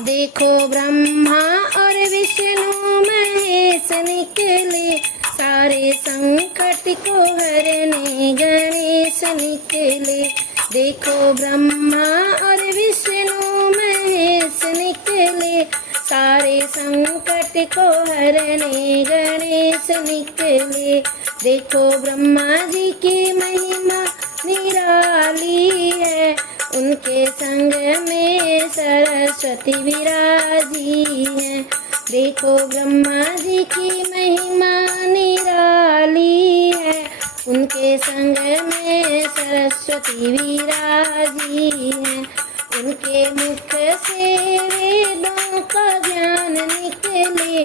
देखो ब्रह्मा और विष्णु महेश निकले, सारे संकट को हरने गणेश निकले। देखो ब्रह्मा और विष्णु महेश निकले, सारे संकट को हरने गणेश निकले। देखो ब्रह्मा जी की महिमा निराली है, उनके संग में सरस्वती विराजी है। देखो ब्रह्मा जी की महिमा निराली है, उनके संग में सरस्वती विराजी है। उनके मुख से वेदों का ज्ञान निकले,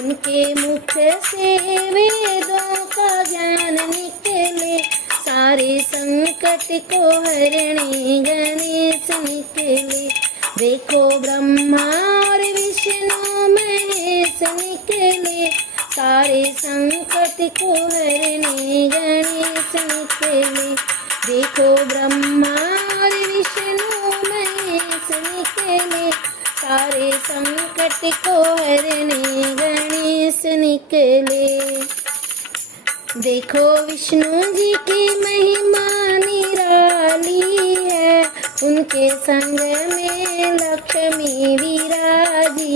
उनके मुख से वेदों का ज्ञान निकले, सारे संकट को हरने गणेश निकले। देखो ब्रह्मा और विष्णु महेश निकले, सारे संकट को हरने गणेश निकले। देखो ब्रह्मा और विष्णु महेश निकले, सारे संकट को हरने गणेश निकले। देखो विष्णु जी की महिमा निराली है, उनके संग में लक्ष्मी विराजी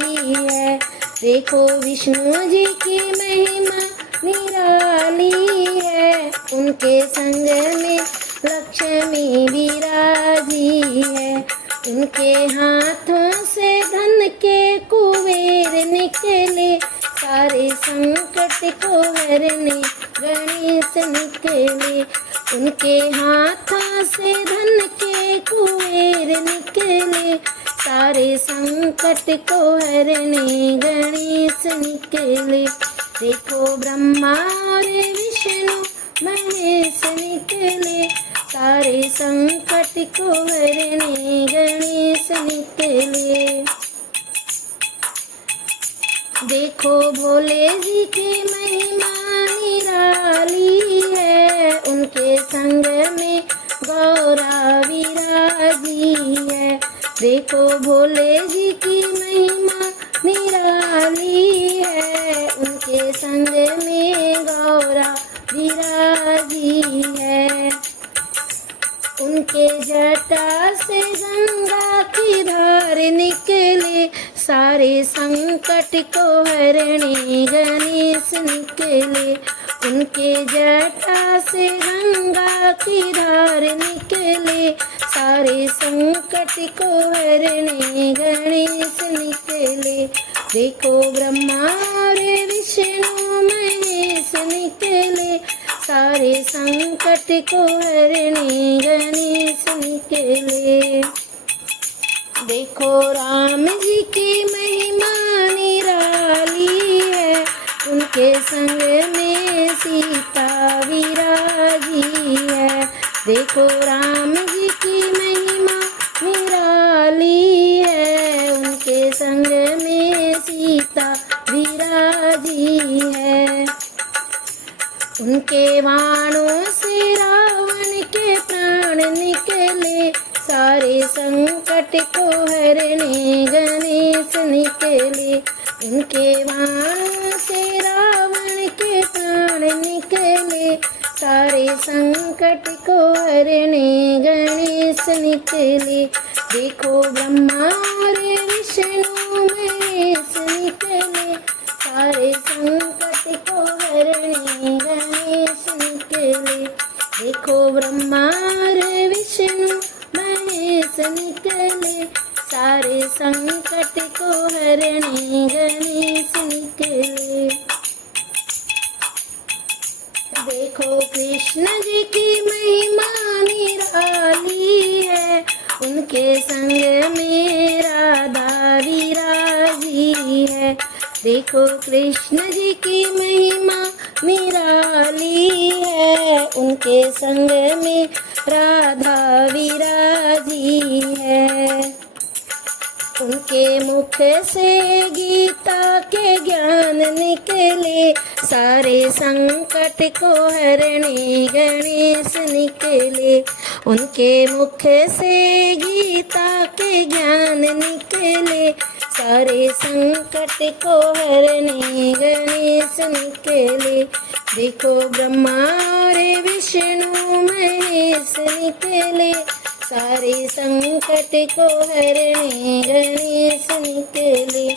है। देखो विष्णु जी की महिमा निराली है, उनके संग में लक्ष्मी विराजी है। उनके हाथों से धन के कुबेर निकले, सारे संकट को हरने गणेश निकले। उनके हाथों से धन के कुबेर निकले, सारे संकट को हरने गणेश निकले। देखो ब्रह्मा और विष्णु महेश निकले, सारे संकट को हरने गणेश निकले। देखो भोले जी की महिमा निराली है, उनके संग में गौरा विराजी है। देखो भोले जी की महिमा निराली है, उनके संग में गौरा विराजी है। उनके जटा से गंगा की धार निकले, सारे संकट को हरने गणेश निकले। उनके जटा से गंगा की धार निकले, सारे संकट को हरने गणेश निकले। देखो ब्रह्मा और विष्णु महेश निकले, सारे संकट को हरने गणेश निकले। देखो राम जी की महिमा निराली है, उनके संग में सीता विराजी है। देखो राम जी की महिमा निराली है, उनके संग में सीता विराजी है। उनके बाणों से रावण के प्राण निकले, सारे संकट को हरने गणेश निकले। उनके बाणों से रावण के प्राण निकले, सारे संकट को हरने गणेश निकले। देखो ब्रह्मा और विष्णु महेश निकले, सारे संकट को हरने गणेश निकले। देखो ब्रह्मा और विष्णु महेश निकले, सारे संकट को हरने गणेश निकले। देखो कृष्ण जी की महिमा निराली है, उनके संग में राधा विराजी है। देखो कृष्ण जी की महिमा निराली है, उनके संग में राधा विराजी है। उनके मुख से गीता के ज्ञान निकले, सारे संकट को हरने गणेश निकले। उनके मुख से गीता के ज्ञान निकले, सारे संकट को हरने गणेश निकले। देखो ब्रह्मा और विष्णु महेश निकले, सारे संकट को हरने गणेश निकले।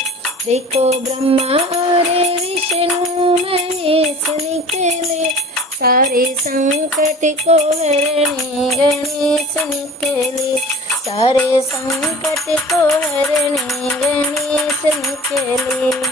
देखो ब्रह्मा और विष्णु महेश निकले, सारे संकट को हरने गणेश निकले, सारे संकट को हरने गणेश निकले।